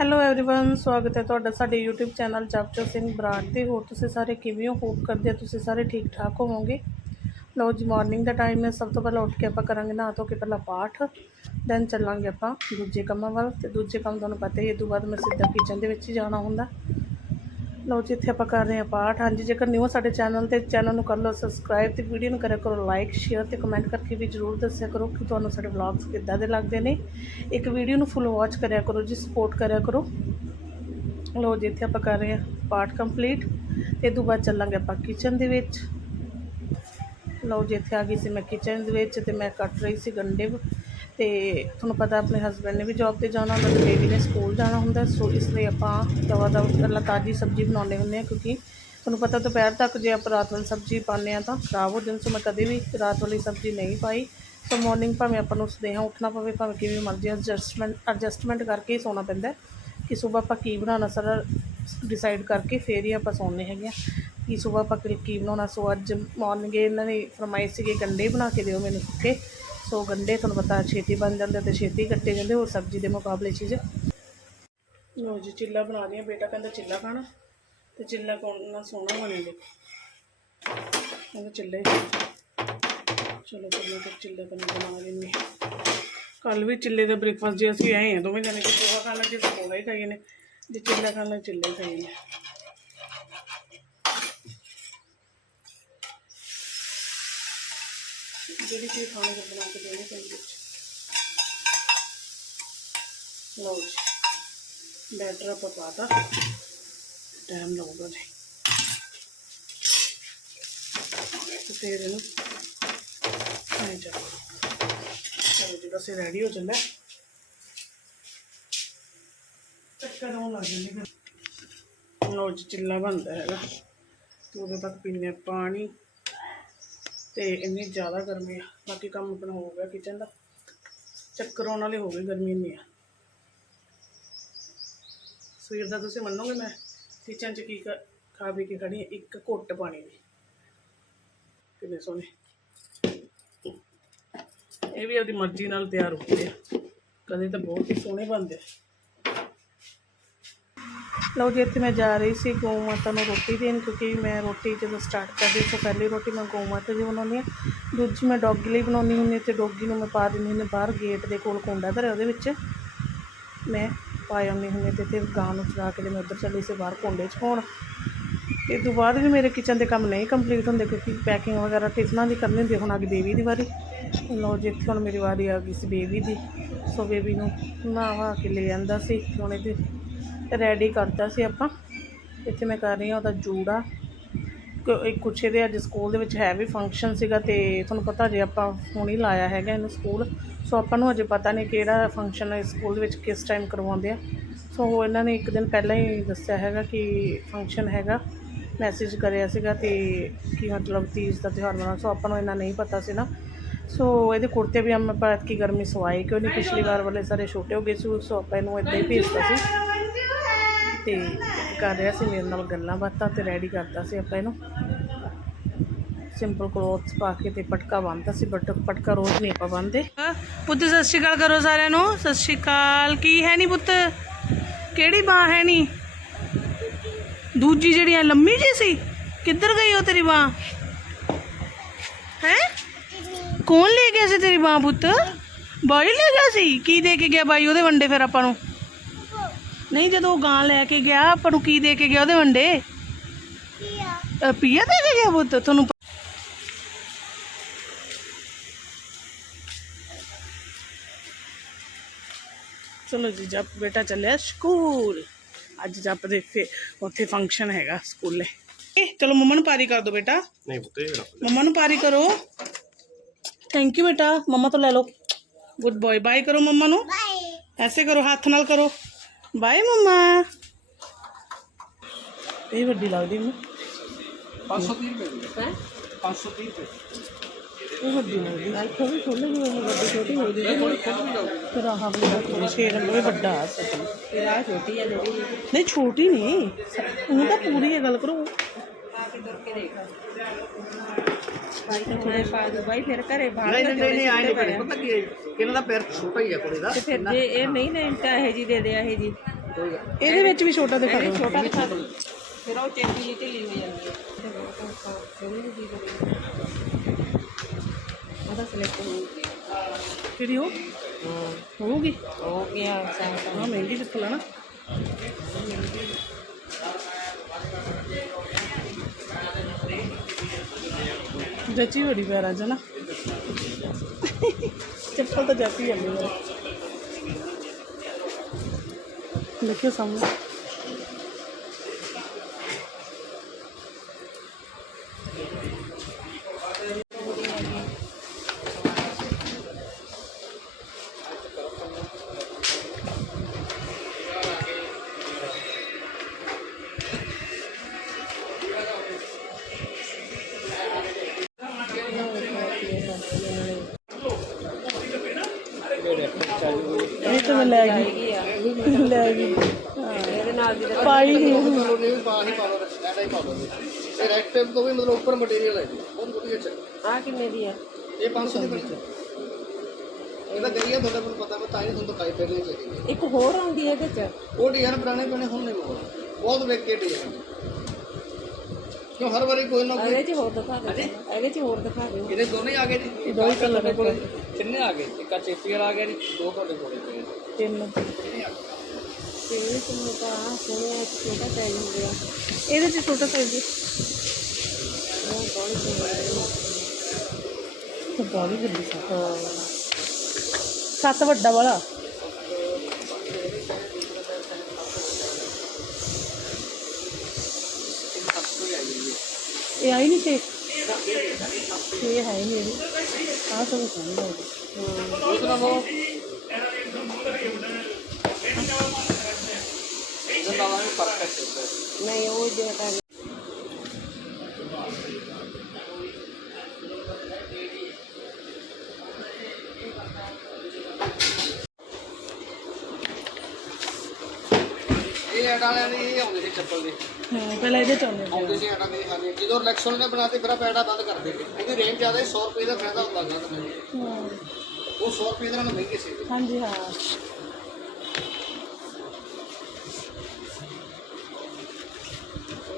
Hello everyone ਸਵਾਗਤ ਹੈ ਤੁਹਾਡਾ ਸਾਡੇ YouTube ਚੈਨਲ ਜਪਚੋ ਸਿੰਘ ਬਰਾੜ ਤੇ ਹੋਰ ਤੁਸੀਂ ਸਾਰੇ ਕਿਵੇਂ ਹੋ ਹੋਪ ਕਰਦੇ ਹਾਂ ਤੁਸੀਂ ਸਾਰੇ ਠੀਕ ਠਾਕ ਹੋਵੋਗੇ ਲਓ ਜੀ ਮਾਰਨਿੰਗ ਦਾ ਟਾਈਮ ਹੈ ਸਭ ਤੋਂ ਪਹਿਲਾਂ ਉੱਠ ਕੇ ਆਪਾਂ ਕਰਾਂਗੇ ਨਹਾ ਧੋ ਕੇ ਪਹਿਲਾਂ ਪਾਠ ਦੈਨ ਚੱਲਾਂਗੇ ਆਪਾਂ ਦੂਜੇ ਕੰਮਾਂ ਵੱਲ ਤੇ ਦੂਜੇ ਕੰਮ ਤੁਹਾਨੂੰ ਪਤਾ ਹੀ ਹੈ ਇਹ ਤੋਂ ਬਾਅਦ ਮੈਂ ਸਿੱਧਾ ਕਿਚਨ ਦੇ ਵਿੱਚ ਹੀ ਜਾਣਾ ਹੁੰਦਾ ਲਓ ਜੀ, ਇੱਥੇ ਆਪਾਂ ਕਰ ਰਹੇ ਹਾਂ ਪਾਠ। ਹਾਂਜੀ, ਜੇਕਰ ਨਿਊ ਸਾਡੇ ਚੈਨਲ ਤੇ ਚੈਨਲ ਨੂੰ ਕਰ ਲਓ ਸਬਸਕ੍ਰਾਈਬ ਤੇ ਵੀਡੀਓ ਨੂੰ ਕਰਿਆ ਕਰੋ ਲਾਈਕ ਸ਼ੇਅਰ ਤੇ ਕਮੈਂਟ ਕਰਕੇ ਵੀ ਜਰੂਰ ਦੱਸਿਆ ਕਰੋ ਕਿ ਤੁਹਾਨੂੰ ਸਾਡੇ ਵਲੌਗਸ ਕਿੱਦਾਂ ਦੇ ਲੱਗਦੇ ਨੇ। ਇੱਕ ਵੀਡੀਓ ਨੂੰ ਫੁੱਲ ਵਾਚ ਕਰਿਆ ਕਰੋ ਜੀ ਸਪੋਰਟ ਕਰਿਆ ਕਰੋ। ਲਓ ਜੀ, ਇੱਥੇ ਆਪਾਂ ਕਰ ਰਹੇ ਹਾਂ ਪਾਠ ਕੰਪਲੀਟ ਤੇ ਇਹ ਤੋਂ ਬਾਅਦ ਚੱਲਾਂਗੇ ਆਪਾਂ ਕਿਚਨ ਦੇ ਵਿੱਚ। ਲਓ ਜੀ, ਇੱਥੇ ਆ ਗਈ ਸੀ ਮੈਂ ਕਿਚਨ ਦੇ ਵਿੱਚ ਤੇ ਮੈਂ ਕੱਟ ਰਹੀ ਸੀ ਗੰਡੇ। ਤੇ ਤੁਹਾਨੂੰ ਪਤਾ ਆਪਣੇ ਹਸਬੰਡ ਨੇ ਵੀ ਜੌਬ ਤੇ ਜਾਣਾ ਹੁੰਦਾ ਤੇ ਬੇਬੀ ਨੇ ਸਕੂਲ ਜਾਣਾ ਹੁੰਦਾ ਸੋ ਇਸ ਲਈ ਆਪਾਂ ਦਵਾ ਦਾ ਪਹਿਲਾਂ ਤਾਜ਼ੀ ਸਬਜ਼ੀ ਬਣਾਉਂਦੇ ਹੁੰਦੇ ਆ ਕਿਉਂਕਿ ਤੁਹਾਨੂੰ ਪਤਾ ਦੁਪਹਿਰ ਤੱਕ ਜੇ ਆਪਾਂ ਰਾਤ ਵਾਲੀ ਸਬਜ਼ੀ ਪਾਉਂਦੇ ਆ ਤਾਂ ਖਰਾਬ ਹੋ ਜਾਂਦੀ ਸੋ ਮੈਂ ਕਦੇ ਵੀ ਰਾਤ ਵਾਲੀ ਸਬਜ਼ੀ ਨਹੀਂ ਪਾਈ। ਸੋ ਮਾਰਨਿੰਗ ਭਾਵੇਂ ਆਪਾਂ ਨੂੰ ਸੁਨੇਹਾ ਉੱਠਣਾ ਪਵੇ, ਭਾਵੇਂ ਕਿਵੇਂ ਮਰਜ਼ੀ ਐਡਜਸਟਮੈਂਟ ਐਡਜਸਟਮੈਂਟ ਕਰਕੇ ਹੀ ਸੌਣਾ ਪੈਂਦਾ ਕਿ ਸਵੇਰ ਆਪਾਂ ਕੀ ਬਣਾਉਣਾ ਸਾਰਾ ਡਿਸਾਈਡ ਕਰਕੇ ਫੇਰ ਹੀ ਆਪਾਂ ਸੌਂਦੇ ਹੈਗੇ ਆ ਕਿ ਸਵੇਰ ਆਪਾਂ ਕੀ ਕੀ ਬਣਾਉਣਾ ਸੋ ਅੱਜ ਮਾਰਨਿੰਗ ਇਹਨਾਂ ਨੇ ਫਰਮਾਇਸ਼ ਸੀਗੇ, ਗੰਡੇ ਬਣਾ ਕੇ ਦਿਓ ਮੈਨੂੰ ਸੁੱਕੇ। ਸੋ ਗੰਡੇ ਤੁਹਾਨੂੰ ਪਤਾ ਛੇਤੀ ਬਣ ਜਾਂਦੇ ਤੇ ਛੇਤੀ ਕੱਟੇ ਜਾਂਦੇ ਹੋਰ ਸਬਜ਼ੀ ਦੇ ਮੁਕਾਬਲੇ ਚੀਜ਼ ਲੋ ਜੀ, ਚਿੱਲਾ ਬਣਾ ਰਹੀ ਬੇਟਾ ਕਹਿੰਦਾ ਚਿੱਲਾ ਖਾਣਾ। ਤੇ ਚਿੱਲਾ ਕੋਣਾ ਸੋਹਣਾ ਬਣੇਗਾ ਕਹਿੰਦਾ ਚਿੱਲੇ ਚਲੋ ਫਿਰ ਮੈਂ ਫਿਰ ਚਿੱਲਾ ਤਾਂ ਬਣਾ ਲੈਂਦੀ ਕੱਲ ਵੀ ਚਿੱਲੇ ਦਾ ਬ੍ਰੇਕਫਾਸਟ ਜੇ ਅਸੀਂ ਆਏ ਹਾਂ ਦੋਵੇਂ ਜਣੇ ਕਿ ਪੋਹਾ ਖਾਣਾ ਜੇ ਪੋਹਾ ਹੀ ਖਾਈਏ ਨੇ। ਜੇ ਚਿੱਲਾ ਖਾਣਾ ਚਿੱਲੇ ਹੀ ਖਾਈਏ ਨੇ। ਜਿਹੜੀ ਚੀਜ਼ ਖਾਣੀ ਉਹ ਬਣਾ ਕੇ ਦੇਣੀ ਪੈਂਦੀ ਲਓ ਜੀ, ਬੈਟਰ ਆਪਾਂ ਪਾਤਾ। ਟਾਈਮ ਲੱਗੂਗਾ ਜੀ। ਤੇ ਫਿਰ ਇਹਨੂੰ ਐਂ ਚੱਲੋ ਚਲੋ ਜੀ, ਬਸ ਰੈਡੀ ਹੋ ਜਾਂਦਾ ਚੱਕਰ ਆਉਣ ਲੱਗ ਜਾਂਦੇ ਫਿਰ। ਲਓ ਜੀ, ਚਿੱਲਾ ਬਣਦਾ ਹੈਗਾ। ਤੇ ਉਦੋਂ ਤੱਕ ਪੀਨੇ ਪਾਣੀ। ਤੇ ਇੰਨੀ ਜ਼ਿਆਦਾ ਗਰਮੀ ਆ ਬਾਕੀ ਕੰਮ ਆਪਣਾ ਹੋ ਗਿਆ ਕਿਚਨ ਦਾ। ਚੱਕਰ ਆਉਣ ਵਾਲੇ ਹੋ ਗਏ ਗਰਮੀ ਇੰਨੀ ਆ। ਸਵੇਰ ਦਾ ਤੁਸੀਂ ਮੰਨੋਗੇ ਮੈਂ? ਕਿਚਨ 'ਚ ਕੀ ਕ- ਖਾ ਪੀ ਕੇ ਖੜੀ ਹਾਂ, ਇੱਕ ਘੁੱਟ ਪਾਣੀ ਦੀ। ਕਿੰਨੇ ਸੋਹਣੇ। ਇਹ ਵੀ ਆਪਦੀ ਮਰਜ਼ੀ ਨਾਲ ਤਿਆਰ ਹੁੰਦੇ ਆ। ਕਦੇ ਤਾਂ ਬਹੁਤ ਹੀ ਸੋਹਣੇ ਬਣਦੇ ਆ। ਲਓ ਜੀ, ਇੱਥੇ ਮੈਂ ਜਾ ਰਹੀ ਸੀ ਗਊ ਮਾਤਾ ਨੂੰ ਰੋਟੀ ਦੇਣ, ਕਿਉਂਕਿ ਮੈਂ ਰੋਟੀ ਜਦੋਂ ਸਟਾਰਟ ਕਰਦੀ ਸੋ, ਪਹਿਲੀ ਰੋਟੀ ਮੈਂ ਗਊ ਮਾਤਾ ਦੀ ਬਣਾਉਂਦੀ ਹਾਂ। ਦੂਜੀ ਮੈਂ ਡੌਗੀ ਲਈ ਬਣਾਉਂਦੀ ਹੁੰਦੀ ਹਾਂ ਤੇ ਡੌਗੀ ਨੂੰ ਮੈਂ ਪਾ ਦਿੰਦੀ ਹੁੰਦੀ ਬਾਹਰ ਗੇਟ ਦੇ ਕੋਲ ਕੁੰਡਾ ਧਰਿਆ ਉਹਦੇ ਵਿੱਚ। ਮੈਂ ਪਾ ਆਉਂਦੀ ਹੁੰਦੀ ਹਾਂ ਤੇ ਤੇ ਗਾਂ ਨੂੰ ਚਰਾ ਕੇ ਮੈਂ ਉੱਧਰ ਚੱਲੀ ਸੀ ਬਾਹਰ ਕੁੰਡੇ 'ਚ ਪਾਉਣ ਇਹ ਤੋਂ ਬਾਅਦ ਵੀ ਮੇਰੇ ਕਿਚਨ ਦੇ ਕੰਮ ਨਹੀਂ ਕੰਪਲੀਟ ਹੁੰਦੇ, ਕਿਉਂਕਿ ਪੈਕਿੰਗ ਵਗੈਰਾ ਟਿਫਨਾਂ ਦੀ ਕਰਨੀ ਹੁੰਦੀ ਹੁਣ ਆ ਗਈ ਬੇਬੀ ਦੀ ਵਾਰੀ। ਲਓ ਜੀ, ਇੱਥੇ ਹੁਣ ਮੇਰੀ ਵਾਰੀ ਆ ਗਈ ਸੀ ਬੇਬੀ ਦੀ। ਸੋ ਬੇਬੀ ਨੂੰ ਨਹਾਵਾ ਕੇ ਲੈ ਜਾਂਦਾ ਸੀ, ਹੁਣ ਇਹਦੇ ਰੈਡੀ ਕਰਤਾ ਸੀ ਆਪਾਂ। ਇੱਥੇ ਮੈਂ ਕਰ ਰਹੀ ਹਾਂ ਉਹਦਾ ਜੂੜਾ। ਕੁਛ ਇਹਦੇ ਅੱਜ ਸਕੂਲ ਦੇ ਵਿੱਚ ਹੈ ਵੀ ਫੰਕਸ਼ਨ ਸੀਗਾ ਤੇ ਤੁਹਾਨੂੰ ਪਤਾ ਜੇ ਆਪਾਂ ਹੁਣ ਹੀ ਲਾਇਆ ਹੈਗਾ ਇਹਨੂੰ ਸਕੂਲ। ਸੋ ਆਪਾਂ ਨੂੰ ਅਜੇ ਪਤਾ ਨਹੀਂ ਕਿਹੜਾ ਫੰਕਸ਼ਨ ਹੈ ਸਕੂਲ ਦੇ ਵਿੱਚ ਕਿਸ ਟਾਈਮ ਕਰਵਾਉਂਦੇ ਆ। ਸੋ ਇਹਨਾਂ ਨੇ ਇੱਕ ਦਿਨ ਪਹਿਲਾਂ ਹੀ ਦੱਸਿਆ ਹੈਗਾ ਕਿ ਫੰਕਸ਼ਨ ਹੈਗਾ। ਮੈਸੇਜ ਕਰਿਆ ਸੀਗਾ ਤੇ ਕੀ ਮਤਲਬ ਤੀਜ ਦਾ ਤਿਉਹਾਰ ਮਨਾਉਣਾ। ਸੋ ਆਪਾਂ ਨੂੰ ਇਹਨਾਂ ਨਹੀਂ ਪਤਾ ਸੀ ਨਾ। ਸੋ ਇਹਦੇ ਕੁੜਤੇ ਵੀ ਆਪਾਂ ਕੀ ਗਰਮੀ ਸਵਾਏ ਕਿਉਂ ਨਹੀਂ ਪਿਛਲੀ ਵਾਰ ਵਾਲੇ ਸਾਰੇ ਛੋਟੇ ਹੋ ਗਏ ਸੀ। ਸੋ ਆਪਾਂ ਇਹਨੂੰ ਇਦਾਂ ਹੀ ਭੇਜਤਾ ਸੀ। ਤੇ ਕਰ ਰਿਹਾ ਸੀ ਮੇਰੇ ਨਾਲ ਗੱਲਾਂ ਬਾਤਾਂ ਤੇ ਰੈਡੀ ਕਰਤਾ ਸੀ ਆਪਾਂ ਇਹਨੂੰ। ਸਿੰਪਲ ਕਲੋਥਸ ਪਾ ਕੇ ਤੇ ਪਟਕਾ ਬੰਨਤਾ ਸੀ ਬਟ ਪਟਕਾ ਰੋਜ਼ ਨਹੀਂ ਆਪਾਂ ਬੰਨਦੇ। ਪੁੱਤ, ਸਤਿ ਸ਼੍ਰੀ ਅਕਾਲ ਕਰੋ ਸਾਰਿਆਂ ਨੂੰ। ਸਤਿ ਸ਼੍ਰੀ ਅਕਾਲ। ਕੀ ਹੈ ਨਹੀਂ ਪੁੱਤ? ਕਿਹੜੀ ਬਾਹ ਹੈ ਨਹੀਂ ਦੂਜੀ ਜਿਹੜੀ ਆ, ਲੰਮੀ ਜੀ ਸੀ। ਕਿੱਧਰ ਗਈ ਉਹ ਤੇਰੀ ਬਾਹ? ਹੈ? ਕੌਣ ਲੈ ਗਿਆ ਸੀ ਤੇਰੀ ਬਾਹ ਪੁੱਤ? ਬਾਈ ਲੈ ਗਿਆ ਸੀ? ਕੀ ਦੇ ਕੇ ਗਿਆ ਬਾਈ? ਉਹਦੇ ਵੰਡੇ ਫਿਰ ਆਪਾਂ ਨੂੰ। ਨਹੀਂ ਜਦੋਂ ਉਹ ਗਾਂ ਲੈ ਕੇ ਗਿਆ ਆਪਾਂ ਨੂੰ ਕੀ ਦੇ ਕੇ ਗਿਆ ਉਹਦੇ ਵੰਡੇ? ਅ, ਪੀਆ ਦੇ ਕੇ ਗਿਆ ਪੁੱਤ ਤੁਹਾਨੂੰ ਪ- ਚਲੋ ਜੀ ਜੱਪ ਬੇਟਾ ਚੱਲਿਆ ਸਕੂਲ। ਅੱਜ ਜੱਪ ਦੇ ਫੇ ਉੱਥੇ ਫੰਕਸ਼ਨ ਹੈਗਾ ਸਕੂਲੇ। ਇਹ ਚਲੋ ਮੰਮਾ ਨੂੰ ਪਾਰੀ ਕਰ ਦਿਓ ਬੇਟਾ। ਨਹੀਂ ਪੁੱਤੇ ਮੰਮਾ ਨੂੰ ਪਾਰੀ ਕਰੋ। ਥੈਂਕ ਯੂ ਬੇਟਾ ਮੰਮਾ ਤੋਂ ਲੈ ਲਓ। ਗੁੱਡ ਬॉय ਬਾਏ ਕਰੋ ਮੰਮਾ ਨੂੰ। ਐਸੇ ਕਰੋ ਹੱਥ ਨਾਲ ਕਰੋ। ਬਾਏ ਮੰਮਾ ਇਹ ਵੱਡੀ ਲੱਗਦੀ ਮੈਨੂੰ। 530 ਰੁਪਏ ਹੈ? 530 ਰੁਪਏ। ਇਹ ਵੱਡੀ ਲੱਗਦੀ। ਆਈ ਵੀ ਖੋਲੇ ਜਿਵੇਂ ਵੱਡੀ ਛੋਟੀ ਹੋ ਗਈ ਫਿਰ ਆਹ ਵੀ ਥੋੜਾ ਛੇ ਨੰਬਰ ਵੀ ਵੱਡਾ ਆ। ਸੱਚ ਫਿਰ ਆ ਛੋਟੀ ਆ ਨਹੀਂ ਛੋਟੀ ਨਹੀਂ। ਉਹ ਤਾਂ ਪੂਰੀ ਹੈ ਗੱਲ ਕਰੋ। ਭਾਈ ਤਾਂ ਥੋੜੇ ਪਾ ਦੋ ਭਾਈ ਫਿਰ ਘਰੇ ਬਾਹਰ ਨਹੀਂ ਨਹੀਂ ਨਹੀਂ ਆਈ ਨਹੀਂ ਕਰੇ ਪਤਾ ਕੀ ਹੈ ਇਹਨਾਂ ਦਾ ਪੈਰ ਛੋਟਾ ਹੀ ਹੈ ਕੁੜੀ ਦਾ। ਤੇ ਫਿਰ ਜੇ ਇਹ ਨਹੀਂ ਨਾ ਇੰਟਾ ਇਹ ਜੀ ਦੇ ਦੇ ਇਹ ਜੀ ਇਹਦੇ ਵਿੱਚ ਵੀ ਛੋਟਾ ਦਿਖਾ ਦਿਓ। ਛੋਟਾ ਦਿਖਾ ਦਿਓ। ਫਿਰ ਉਹ ਚੇਤੀ ਜਿਹੀ ਢਿੱਲੀ ਹੋ ਜਾਂਦੀ ਹੈ। ਤੇ ਉਹਦਾ ਸਿਲੈਕਟ ਹੋ ਗਿਆ। ਕਿਹੜੀ ਹਾਂ। ਹੋਊਗੀ। ਹੋ ਗਿਆ ਸੈਂਟ ਹਾਂ ਮਹਿੰਗੀ ਦਿੱਖ ਲੈਣਾ ਜੱਚੀ ਬੜੀ ਪਿਆਰਾ ਜਨਾ ਚੱਪਲ ਤਾਂ ਜਾਤੀ ਜਾਂਦੀ ਹੈ ਦੇਖਿਓ ਸਾਹਮਣੇ। ਲੈ ਗਈ। ਲੈ ਗਈ। ਇਹਦੇ ਨਾਲ ਦੀ ਪਾਈ ਨਹੀਂ। ਚਲੋ ਨਹੀਂ ਪਾ ਹੀ ਪਾ ਐਡਾ ਹੀ ਪਾ ਇਹ ਰੈਕ ਟੇਪ ਤੋਂ ਵੀ ਮਤਲਬ ਉੱਪਰ ਮਟੀਰੀਅਲ ਹੈ ਜੀ ਬਹੁਤ ਵਧੀਆ ਚੱਲ ਆ ਕਿੰਨੇ ਦੀ ਆ? ਇਹ 500 ਦੀ ਵਿੱਚ ਇਹਦਾ ਕਰੀਏ ਤੁਹਾਡਾ ਮੈਨੂੰ ਪਤਾ ਮੈਂ ਤਾਂ ਹੀ ਤੁਹਾਨੂੰ ਦਿਖਾਈ ਰਹੀ ਚਾਹੀਦੀ ਇੱਕ ਹੋਰ ਆਉਂਦੀ ਹੈ ਇਹਦੇ ਚ। ਉਹ ਡਿਜ਼ਾਈਨ ਪੁਰਾਣੇ ਪੁਰਾਣੇ ਹੁਣ ਨਹੀਂ ਮਿਲਦਾ ਬਹੁਤ ਵੇਕੇ ਡਿਜ਼ਾਈਨ ਕਿਉਂ ਹਰ ਵਾਰੀ ਕੋਈ ਨਾ ਕੋਈ ਇਹਦੇ ਚ ਹੋਰ ਦਿਖਾ ਦਿਓ। ਇਹਦੇ ਚ ਹੋਰ ਦਿਖਾ ਦਿਓ। ਇਹਦੇ ਦੋਨੇ ਆ ਗਏ ਜੀ। ਦੋ ਹੀ ਹੈ ਕੋਲ ਕਿੰਨੇ ਆ ਗਏ? ਇੱਕ ਆ ਚੇਪੀ ਵਾਲਾ ਆ ਗਿਆ ਜੀ ਦੋ ਤੁਹਾਡੇ ਕੋਲੇ। ਪਏ। ਤਿੰਨ। ਤੇ ਇਹ ਤੁਹਾਨੂੰ ਤਾਂ ਸੋਹਣਾ ਇੱਕ ਛੋਟਾ ਸਾਈਜ਼ ਹੁੰਦੇ ਆ ਇਹਦੇ ਚ ਛੋਟਾ ਸਾਈਜ਼ ਉਹ ਬਹੁਤ ਸੋਹਣਾ ਤਾਂ ਬਾਲੀ ਵੱਡੀ ਸਾ ਸੱਤ ਵੱਡਾ ਵਾਲਾ। ਇਹ ਆਈ ਨਹੀਂ ਤੇ ਇਹ ਹੈ ਨਹੀਂ। ਆਹ ਸਭ ਸਮਝ ਆ। ਦੂਸਰਾ ਲੋ ਇਹਦਾ ਨਾਮ ਹੈ ਫ਼ਰਕ ਹੈ ਨਹੀਂ ਉਹ ਜਿਹੜਾ ਤਾਂ ਇਹ ਐਡ ਵਾਲਿਆਂ ਦੀ ਇਹ ਆਉਂਦੇ ਸੀ ਚੱਪਲ ਦੇ। ਹਾਂ ਪਹਿਲਾਂ ਇਹਦੇ ਚ ਆਉਂਦੇ ਆਉਂਦੇ ਸੀ ਐਡਾਂ ਦੇ ਹਾਂਜੀ। ਜਦੋਂ ਰਿਲੈਕਸਨ ਨੇ ਬਣਾਤੇ ਫਿਰ ਆਪ ਐਡਾਂ ਬੰਦ ਕਰ ਦਿੱਤੇ। ਇਹਦੀ ਰੇਂਜ ਜ਼ਿਆਦਾ ਹੈ 100 ਰੁਪਏ ਦਾ ਫਾਇਦਾ ਹੁੰਦਾ ਗਾ ਤੁਹਾਨੂੰ ਹਾਂ। ਉਹ 100 ਰੁਪਏ ਦੇ ਨਾਲ ਮਹਿੰਗੇ ਸੀ। ਹਾਂਜੀ ਹੂੰ ਆ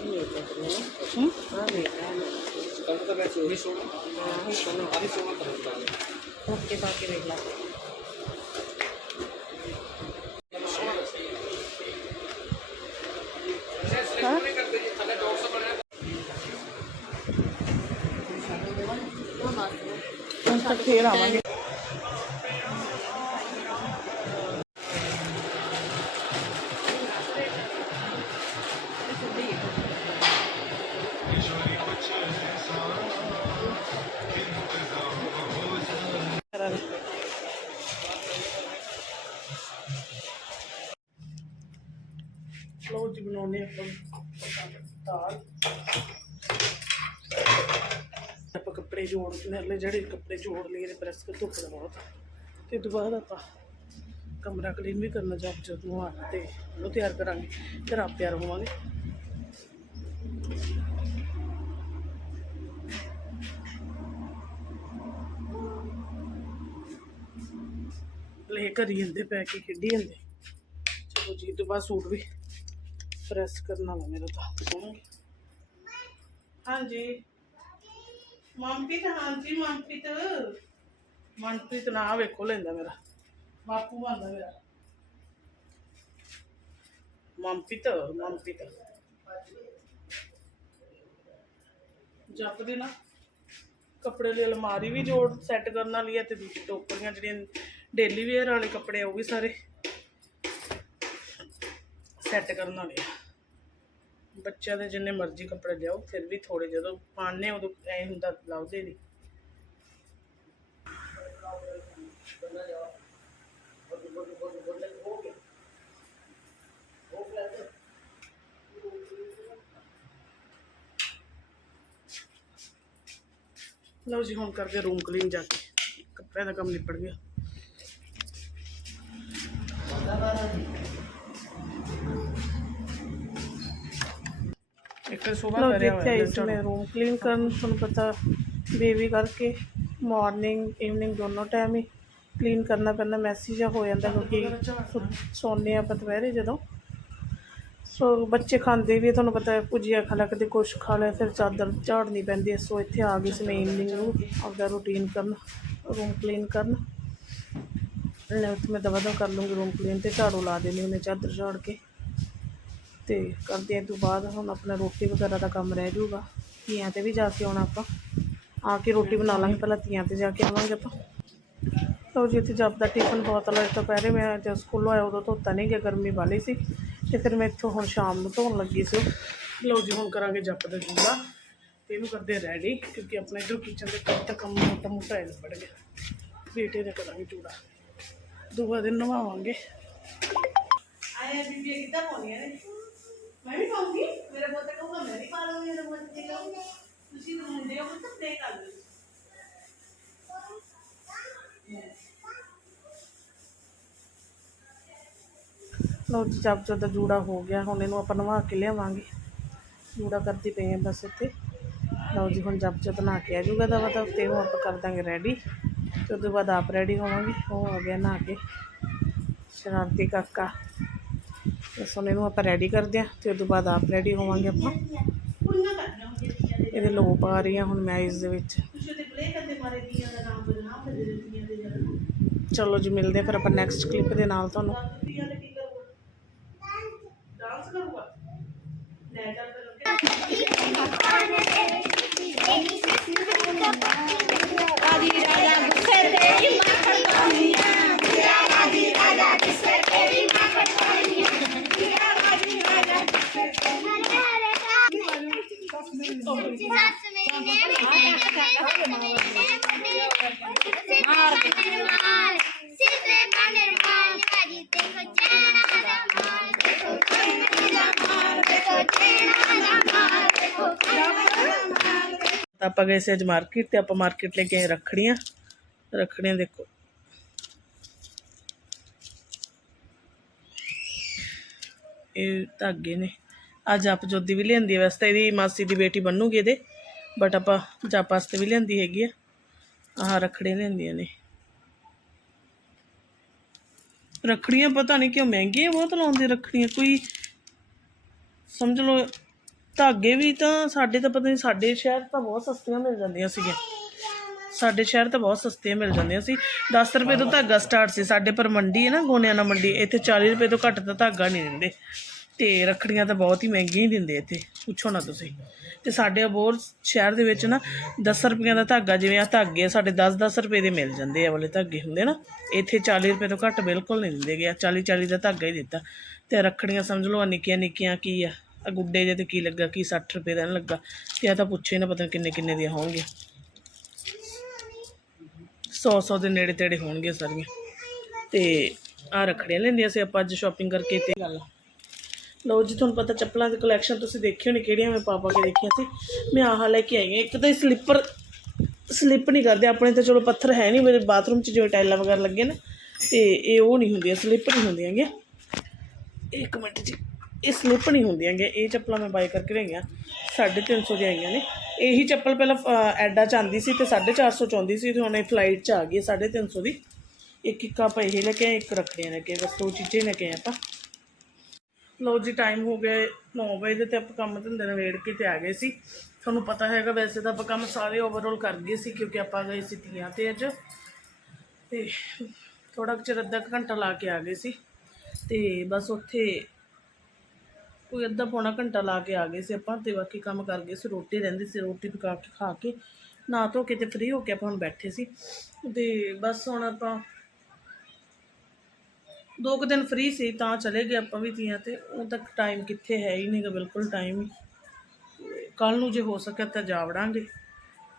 ਵੇਖਾ ਕੰਨ ਤਾਂ ਵੈਸੇ ਉਹੀ ਸੋਹਣਾ ਹਾਂ ਹੀ ਕੋਲ ਆਹੀ ਸੋਹਣਾ ਕਰਦਾ ਓਕੇ ਪਾ ਕੇ ਵੇਖ ਲਾ ਹਾਂ ਕਰਦੇ ਜੀ ਥੱਲੇ 200 ਬਣਿਆ ਹੁਣ ਤੱਕ ਫੇਰ ਆਵਾਂਗੇ ਲੋ ਜੀ ਬਣਾਉਣੇ ਆਪਾਂ ਦਾਲ। ਆਪਾਂ ਕੱਪੜੇ ਜੋੜ ਲੈ ਜਿਹੜੇ ਕੱਪੜੇ ਜੋੜ ਲਏ ਨੇ ਪ੍ਰੈਸ ਕਰ, ਧੁੱਪ ਦਾ ਬਹੁਤ। ਤੇ ਦੁਬਾਰਾ ਆਪਾਂ ਕਮਰਾ ਕਲੀਨ ਵੀ ਕਰਨਾ ਜਦ ਜਦੋਂ ਆਣਾ ਤੇ ਉਹਨੂੰ ਤਿਆਰ ਕਰਾਂਗੇ ਫਿਰ ਆਪ ਤਿਆਰ ਹੋਵਾਂਗੇ। ਲੈ ਕਰੀ ਜਾਂਦੇ ਪੈ ਕੇ ਖੇਡੀ ਜਾਂਦੇ। ਚਲੋ ਜੀ ਤੋਂ ਬਾਅਦ ਸੂਟ ਵੀ ਪ੍ਰੈਸ ਕਰਨ ਵਾਲਾ ਮੇਰਾ ਤਾਂ ਹਾਂਜੀ। ਮਨਪ੍ਰੀਤ ਹਾਂਜੀ ਮਨਪ੍ਰੀਤ। ਮਨਪ੍ਰੀਤ ਨਾ ਵੇਖੋ ਲੈਂਦਾ ਮੇਰਾ। ਬਾਪੂ ਬੰਦਾ ਮੇਰਾ। ਮਨਪ੍ਰੀਤ ਮਨਪ੍ਰੀਤ। ਜਪਦੇ ਨਾ ਕੱਪੜੇ ਲਈ ਅਲਮਾਰੀ ਵੀ ਜੋੜ ਸੈੱਟ ਕਰਨ ਵਾਲੀ ਹੈ ਤੇ ਦੂਜੀ ਟੋਕਰੀਆਂ ਜਿਹੜੀਆਂ ਡੇਲੀ ਵੇਅਰ ਵਾਲੇ ਕੱਪੜੇ ਆ, ਉਹ ਵੀ ਸਾਰੇ ਸੈੱਟ ਕਰਨ ਵਾਲੇ ਆ। ਬੱਚਿਆਂ ਦੇ ਜਿੰਨੇ ਮਰਜ਼ੀ ਕੱਪੜੇ ਲਿਆਓ, ਫਿਰ ਵੀ ਥੋੜੇ ਜਦੋਂ ਪਾਣੇ ਉਦੋਂ ਐ ਹੁੰਦਾ ਲਾਉਦੇ ਨਹੀਂ ਲਓ ਜੀ, ਹੁਣ ਕਰਦੇ ਰੂਮ ਕਲੀਨ ਜਾ ਕੇ। ਕੱਪੜਿਆਂ ਦਾ ਕੰਮ ਨਿਪਟ ਗਿਆ। ਇੱਕ ਸੁਬਾਹ ਕਰਿਆ ਹੋਇਆ ਇਸ ਨੇ ਰੂਮ ਕਲੀਨ ਕਰਨ ਤੁਹਾਨੂੰ ਪਤਾ ਬੇਬੀ ਕਰਕੇ ਮਾਰਨਿੰਗ ਈਵਨਿੰਗ ਦੋਨੋਂ ਟਾਈਮ ਹੀ ਕਲੀਨ ਕਰਨਾ ਪੈਂਦਾ ਮੈਸੀ ਜਿਹਾ ਹੋ ਜਾਂਦਾ ਕਿਉਂਕਿ ਸੌਂਦੇ ਆਪਾਂ ਦੁਪਹਿਰੇ ਜਦੋਂ। ਸੋ ਬੱਚੇ ਖਾਂਦੇ ਵੀ ਤੁਹਾਨੂੰ ਪਤਾ ਹੈ ਭੁਜੀਆ ਖਾ ਲਿਆ ਕਦੇ ਕੁਛ ਖਾ ਲਿਆ ਫਿਰ ਚਾਦਰ ਝਾੜਨੀ ਪੈਂਦੀ ਹੈ ਸੋ ਇੱਥੇ ਆ ਗਈ ਸੀ ਮੈਂ ਇਵਨਿੰਗ ਨੂੰ ਆਪਦਾ ਰੂਟੀਨ ਕਰਨ ਰੂਮ ਕਲੀਨ ਕਰਨ। ਲੈ ਉੱਥੇ ਮੈਂ ਦਵਾ ਦਵਾ ਕਰ ਲੂੰਗੀ ਰੂਮ ਕਲੀਨ ਤੇ ਝਾੜੂ ਲਾ ਦੇਣੀ ਉਹਨੇ ਚਾਦਰ ਝਾੜ ਕੇ। ਤੇ ਕਰਦੇ ਤੋਂ ਬਾਅਦ ਹੁਣ ਆਪਣਾ ਰੋਟੀ ਵਗੈਰਾ ਦਾ ਕੰਮ ਰਹਿ ਜਾਊਗਾ। ਧੀਆਂ ਤੇ ਵੀ ਜਾ ਕੇ ਆਉਣਾ ਆਪਾਂ। ਆ ਕੇ ਰੋਟੀ ਬਣਾ ਲਾਂਗੇ, ਪਹਿਲਾਂ ਧੀਆਂ ਤੇ ਜਾ ਕੇ ਆਵਾਂਗੇ ਆਪਾਂ। ਲਓ ਜੀ, ਇੱਥੇ ਜਦ ਦਾ ਟਿਫਨ ਬਹੁਤ ਅਲੱਗ ਦੁਪਹਿਰੇ ਮੈਂ ਜਦ ਸਕੂਲੋਂ ਆਇਆ ਉਦੋਂ ਧੋਤਾ ਨਹੀਂ ਗਿਆ, ਗਰਮੀ ਵਾਲੀ ਸੀ। ਤੇ ਫਿਰ ਮੈਂ ਇੱਥੋਂ ਹੁਣ ਸ਼ਾਮ ਨੂੰ ਧੋਣ ਲੱਗੀ ਸੀ ਲਓ ਜੀ, ਹੁਣ ਕਰਾਂਗੇ ਜੱਪ ਦਾ ਜੂੜਾ। ਤੇ ਇਹਨੂੰ ਕਰਦੇ ਰੈਡੀ ਕਿਉਂਕਿ ਆਪਣਾ ਇਧਰ ਕਿਚਨ ਦੇ ਕੰਮ ਤਾਂ ਕੰਮ ਮੋਟਾ ਮੋਟਾ ਹੈ ਨਿਬੜ ਗਿਆ। ਬੇਟੇ ਦਾ ਕਰਾਂਗੇ ਜੂੜਾ। ਦੂਆ ਦਿਨ ਨਵਾਵਾਂਗੇ। ਆਇਆ ਬੀਬੀ ਕਿੱਦਾਂ ਪਾਉਣੀਆਂ ਨੇ? ਮੈਂ ਵੀ ਪਾਉਂਗੀ ਮੇਰੇ ਪੁੱਤ ਕਹੂਗਾ ਮੈਂ ਵੀ ਪਾ ਲਵਾਂਗੀ ਮੇਰੇ ਪੁੱਤ ਨੇ ਕਹੂਗਾ ਤੁਸੀਂ ਤਾਂ ਮੁੰਡੇ ਹੋ ਤਾਂ ਪਲੇ ਕਰ ਲਓ। ਲਓ ਜੀ ਜਦ ਦਾ ਜੂੜਾ ਹੋ ਗਿਆ। ਹੁਣ ਇਹਨੂੰ ਆਪਾਂ ਨਵਾ ਕੇ ਲਿਆਵਾਂਗੇ। ਜੂੜਾ ਕਰਦੀ ਪਈ ਹਾਂ ਬਸ ਇੱਥੇ। ਲਓ ਜੀ ਹੁਣ ਜਬ ਜਦ ਨਹਾ ਕੇ ਆ ਜਾਊਗਾ ਦਵਾ ਦਵ ਤੇ ਉਹ ਆਪਾਂ ਕਰ ਦਾਂਗੇ ਰੈਡੀ ਤੇ ਉਹਦੇ ਬਾਅਦ ਆਪ ਰੈਡੀ ਹੋਵਾਂਗੇ। ਉਹ ਆ ਗਿਆ ਨਹਾ ਕੇ। ਸ਼ਰਾਰਤੀ ਕਾਕਾ। ਤੇ ਸੋਨੇ ਨੂੰ ਆਪਾਂ ਰੈਡੀ ਕਰਦੇ ਆ ਤੇ ਉਦੋਂ ਬਾਅਦ ਆਪ ਰੈਡੀ ਹੋਵਾਂਗੇ ਆਪਾਂ। ਇਹਦੇ ਲੋਪ ਆ ਰਹੀਆਂ ਹੁਣ ਮੈਰਿਜ ਦੇ ਵਿੱਚ। ਚਲੋ ਜੀ ਮਿਲਦੇ ਆ ਫਿਰ ਆਪਾਂ ਨੈਕਸਟ ਕਲਿੱਪ ਦੇ ਨਾਲ ਤੁਹਾਨੂੰ। ਡਾਂਸ ਕਰੂਗਾ। ਲੈ ਚੱਲ ਆਪਾਂ ਗਏ ਸੀ ਅੱਜ ਮਾਰਕੀਟ ਤੇ ਆਪਾਂ ਮਾਰਕੀਟ ਲੈ ਕੇ ਆਏ ਰੱਖੜੀਆਂ ਰੱਖੜੀਆਂ ਦੇਖੋ ਇਹ ਧਾਗੇ ਨੇ ਅੱਜ ਆਪ ਜੋਦੀ ਵੀ ਲਿਆਂਦੀ ਹੈ ਵੈਸੇ ਤਾਂ ਇਹਦੀ ਮਾਸੀ ਦੀ ਬੇਟੀ ਬਣੂਗੀ ਇਹਦੇ ਬਟ ਆਪਾਂ ਜਾਪ ਵਾਸਤੇ ਵੀ ਲਿਆਂਦੀ ਹੈਗੀ ਆ। ਆਹ ਰੱਖੜੀਆਂ ਲਿਆਂਦੀਆਂ ਨੇ। ਰੱਖੜੀਆਂ ਪਤਾ ਨਹੀਂ ਕਿਉਂ ਮਹਿੰਗੀਆਂ ਬਹੁਤ ਲਾਉਂਦੇ ਰੱਖੜੀਆਂ, ਕੋਈ ਸਮਝ ਲਓ, ਧਾਗੇ ਵੀ ਤਾਂ ਸਾਡੇ ਤਾਂ ਪਤਾ ਨਹੀਂ ਸਾਡੇ ਸ਼ਹਿਰ ਤਾਂ ਬਹੁਤ ਸਸਤੀਆਂ ਮਿਲ ਜਾਂਦੀਆਂ ਸੀਗੀਆਂ। ਸਾਡੇ ਸ਼ਹਿਰ ਤਾਂ ਬਹੁਤ ਸਸਤੀਆਂ ਮਿਲ ਜਾਂਦੀਆਂ ਸੀ। 10 ਰੁਪਏ ਤੋਂ ਧਾਗਾ ਸਟਾਰਟ ਸੀ, ਸਾਡੇ ਪਰ ਮੰਡੀ ਹੈ ਨਾ ਗੋਨਿਆਣਾ ਮੰਡੀ, ਇੱਥੇ 40 ਰੁਪਏ ਤੋਂ ਘੱਟ ਤਾਂ ਧਾਗਾ ਨਹੀਂ ਦਿੰਦੇ। ਤੇ ਰੱਖੜੀਆਂ ਤਾਂ ਬਹੁਤ ਹੀ ਮਹਿੰਗੀਆਂ ਹੀ ਦਿੰਦੇ ਇੱਥੇ ਪੁੱਛੋ ਨਾ ਤੁਸੀਂ। ਤੇ ਸਾਡੇ ਅਬੋਰ ਸ਼ਹਿਰ ਦੇ ਵਿੱਚ ਨਾ 10 ਰੁਪਈਆਂ ਦਾ ਧਾਗਾ ਜਿਵੇਂ ਆ ਧਾਗੇ ਆ, ਸਾਡੇ 10-10 ਰੁਪਏ ਦੇ ਮਿਲ ਜਾਂਦੇ ਆ ਵਾਲੇ ਧਾਗੇ ਹੁੰਦੇ ਨਾ। ਇੱਥੇ 40 ਰੁਪਏ ਤੋਂ ਘੱਟ ਬਿਲਕੁਲ ਨਹੀਂ ਦਿੰਦੇ ਗਿਆ 40-40 ਦਾ ਧਾਗਾ ਹੀ ਦਿੱਤਾ। ਤੇ ਰੱਖੜੀਆਂ ਸਮਝ ਲਓ ਨਿੱਕੀਆਂ ਨਿੱਕੀਆਂ ਕੀ ਆ ਆ ਗੁੱਡੇ ਜੇ ਤੇ ਕੀ ਲੱਗਾ ਕੀ 60 ਰੁਪਏ ਦਾ ਨੀ ਲੱਗਾ। ਤੇ ਆ ਤਾਂ ਪੁੱਛੇ ਨਾ ਪਤਾ ਕਿੰਨੇ ਕਿੰਨੇ ਦੀਆਂ ਹੋਣਗੀਆਂ 100-100 ਦੇ ਨੇੜੇ ਤੇੜੇ ਹੋਣਗੇ ਸਾਰੀਆਂ। ਤੇ ਆ ਰੱਖੜੀਆਂ ਲੈਂਦੀਆਂ ਸੀ ਆਪਾਂ ਅੱਜ ਸ਼ਾਪਿੰਗ ਕਰਕੇ ਤੇ ਗੱਲ। ਲਓ ਜੀ, ਤੁਹਾਨੂੰ ਪਤਾ ਚੱਪਲਾਂ ਦੀ ਕਲੈਕਸ਼ਨ ਤੁਸੀਂ ਦੇਖੀ ਹੋਣੀ, ਕਿਹੜੀਆਂ ਮੈਂ ਪਾ ਪਾ ਕੇ ਦੇਖੀਆਂ ਸੀ। ਮੈਂ ਆਹ ਲੈ ਕੇ ਆਈ ਹਾਂ। ਇੱਕ ਤਾਂ ਸਲਿੱਪਰ ਸਲਿੱਪ ਨਹੀਂ ਕਰਦੇ, ਆਪਣੇ ਤਾਂ ਚਲੋ ਪੱਥਰ ਹੈ ਨਹੀਂ, ਮੇਰੇ ਬਾਥਰੂਮ 'ਚ ਜਿਵੇਂ ਟਾਈਲਾਂ ਵਗੈਰਾ ਲੱਗੇ ਨੇ, ਤੇ ਇਹ ਉਹ ਨਹੀਂ ਹੁੰਦੀਆਂ ਸਲਿੱਪ ਨਹੀਂ ਹੁੰਦੀਆਂ ਹੈਗੀਆਂ। ਇੱਕ ਮਿੰਟ ਜੀ, ਇਹ ਸਲਿੱਪ ਨਹੀਂ ਹੁੰਦੀਆਂ ਹੈਗੀਆਂ, ਇਹ ਚੱਪਲਾਂ ਮੈਂ ਬਾਈ ਕਰਕੇ ਲਈਆਂ 350 ਦੀਆਂ ਆਈਆਂ ਨੇ। ਇਹੀ ਚੱਪਲ ਪਹਿਲਾਂ ਐਡਾ ਚ ਆਉਂਦੀ ਸੀ ਤੇ 450 ਚ ਆਉਂਦੀ ਸੀ, ਤੇ ਹੁਣ ਇਹ ਫਲਾਈਟ ਚ ਆ ਗਈ ਹੈ 350 ਦੀ। ਇੱਕ ਇੱਕ ਆਪਾਂ ਇਹ ਲੈ ਕੇ ਇੱਕ ਰੱਖੜੀਆਂ ਨੇ ਕੇ ਬਸ ਦੋ ਚੀਜ਼ਾਂ ਹੀ ਲੈ ਕੇ ਆਪਾਂ। ਲਓ ਜੀ ਟਾਈਮ ਹੋ ਗਿਆ 9 ਵਜੇ ਦੇ ਤੇ ਆਪਾਂ ਕੰਮ ਧੰਦੇ ਨਵੇੜ ਕੇ ਤੇ ਆ ਗਏ ਸੀ। ਤੁਹਾਨੂੰ ਪਤਾ ਹੈਗਾ ਵੈਸੇ ਤਾਂ ਆਪਾਂ ਕੰਮ ਸਾਰੇ ਓਵਰਆਲ ਕਰ ਗਏ ਸੀ ਕਿਉਂਕਿ ਆਪਾਂ ਗਏ ਸੀ ਤੀਆਂ ਤੇ ਅੱਜ। ਤੇ ਥੋੜਾ ਕੁ ਚਿਰ ਅੱਧਾ ਕੁ ਘੰਟਾ ਲਾ ਕੇ ਆ ਗਏ ਸੀ। ਤੇ ਬਸ ਉੱਥੇ ਕੋਈ ਅੱਧਾ ਪੌਣਾ ਘੰਟਾ ਲਾ ਕੇ ਆ ਗਏ ਸੀ ਆਪਾਂ ਤੇ ਬਾਕੀ ਕੰਮ ਕਰ ਗਏ ਸੀ, ਰੋਟੀ ਰਹਿੰਦੀ ਸੀ, ਰੋਟੀ ਪਕਾ ਕੇ ਖਾ ਕੇ ਨਾ ਧੋ ਕੇ ਤੇ ਫ੍ਰੀ ਹੋ ਕੇ ਆਪਾਂ ਹੁਣ ਬੈਠੇ ਸੀ। ਤੇ ਬਸ ਹੁਣ ਆਪਾਂ ਦੋ ਕੁ ਦਿਨ ਫ੍ਰੀ ਸੀ, ਤਾਂ ਚਲੇ ਗਏ ਆਪਾਂ ਵੀ ਤੀਆਂ ਤੇ। ਉਹ ਤੱਕ ਟਾਈਮ ਕਿੱਥੇ ਹੈ ਹੀ ਨਹੀਂਗਾ, ਬਿਲਕੁਲ ਟਾਈਮ ਹੀ। ਕੱਲ ਨੂੰ ਜੇ ਹੋ ਸਕਿਆ ਤਾਂ ਜਾ ਵੜਾਂਗੇ।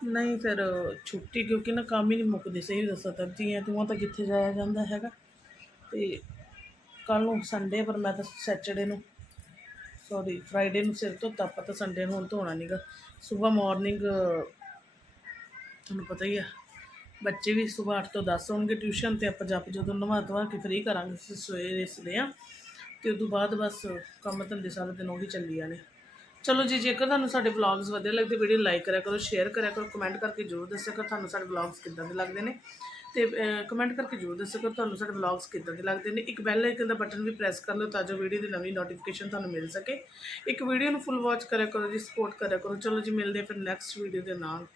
ਨਹੀਂ ਫਿਰ ਛੁੱਟੀ, ਕਿਉਂਕਿ ਨਾ ਕੰਮ ਹੀ ਨਹੀਂ ਮੁੱਕਦੇ, ਸਹੀ ਦੱਸਾਂ ਤਾਂ। ਤੀਆਂ ਤੂੰ ਤਾਂ ਕਿੱਥੇ ਜਾਇਆ ਜਾਂਦਾ ਹੈਗਾ। ਤੇ ਕੱਲ ਨੂੰ ਸੰਡੇ ਪਰ ਮੈਂ ਤਾਂ ਸੈਚਰਡੇ ਨੂੰ ਸੌਰੀ ਫਰਾਈਡੇ ਨੂੰ ਸਿਰ ਧੋਤਾ, ਆਪਾਂ ਤਾਂ ਸੰਡੇ ਨੂੰ ਹੁਣ ਧੋਣਾ ਨਹੀਂਗਾ ਸਵੇਰ ਮਾਰਨਿੰਗ ਤੁਹਾਨੂੰ ਪਤਾ ਹੀ ਆ। ਬੱਚੇ ਵੀ ਸਵੇਰ 8 ਤੋਂ 10 ਹੋਣਗੇ ਟਿਊਸ਼ਨ ਤੇ ਆਪਾਂ ਜਪ ਜਦੋਂ ਨਵਾ ਧਵਾ ਕੇ ਫ੍ਰੀ ਕਰਾਂਗੇ, ਅਸੀਂ ਸਵੇਰੇ ਇਸਦੇ ਆ ਤੇ ਉਦੋਂ ਬਾਅਦ ਬਸ ਕੰਮ ਧੰਦੇ ਸਾਰਾ ਦਿਨ ਉਹੀ ਚੱਲੀ ਜਾਣੇ ਚਲੋ ਜੀ, ਜੇਕਰ ਤੁਹਾਨੂੰ ਸਾਡੇ ਵਲੌਗਸ ਵਧੀਆ ਲੱਗਦੇ ਵੀਡੀਓ ਲਾਈਕ ਕਰਿਆ ਕਰੋ ਸ਼ੇਅਰ ਕਰਿਆ ਕਰੋ ਕਮੈਂਟ ਕਰਕੇ ਜ਼ਰੂਰ ਦੱਸਿਆ ਕਰੋ ਤੁਹਾਨੂੰ ਸਾਡੇ ਵਲੌਗਸ ਕਿੱਦਾਂ ਦੇ ਲੱਗਦੇ ਨੇ। ਤੇ ਕਮੈਂਟ ਕਰਕੇ ਜ਼ਰੂਰ ਦੱਸਿਆ ਕਿ ਤੁਹਾਨੂੰ ਸਾਡੇ ਵਲੌਗਸ ਕਿੱਦਾਂ ਦੇ ਲੱਗਦੇ ਨੇ। ਇੱਕ ਬੈਲ ਆਈਕਨ ਦਾ ਬਟਨ ਵੀ ਪ੍ਰੈਸ ਕਰ ਲਓ ਤਾਂ ਜੋ ਵੀਡੀਓ ਦੀ ਨਵੀਂ ਨੋਟੀਫਿਕੇਸ਼ਨ ਤੁਹਾਨੂੰ ਮਿਲ ਸਕੇ। ਇੱਕ ਵੀਡੀਓ ਨੂੰ ਫੁੱਲ ਵਾਚ ਕਰਿਆ ਕਰੋ ਜੀ ਸਪੋਰਟ ਕਰਿਆ ਕਰੋ। ਚਲੋ ਜੀ, ਮਿਲਦੇ ਹਾਂ ਫਿਰ ਨੈਕਸਟ ਵੀਡੀਓ ਦੇ ਨਾਲ।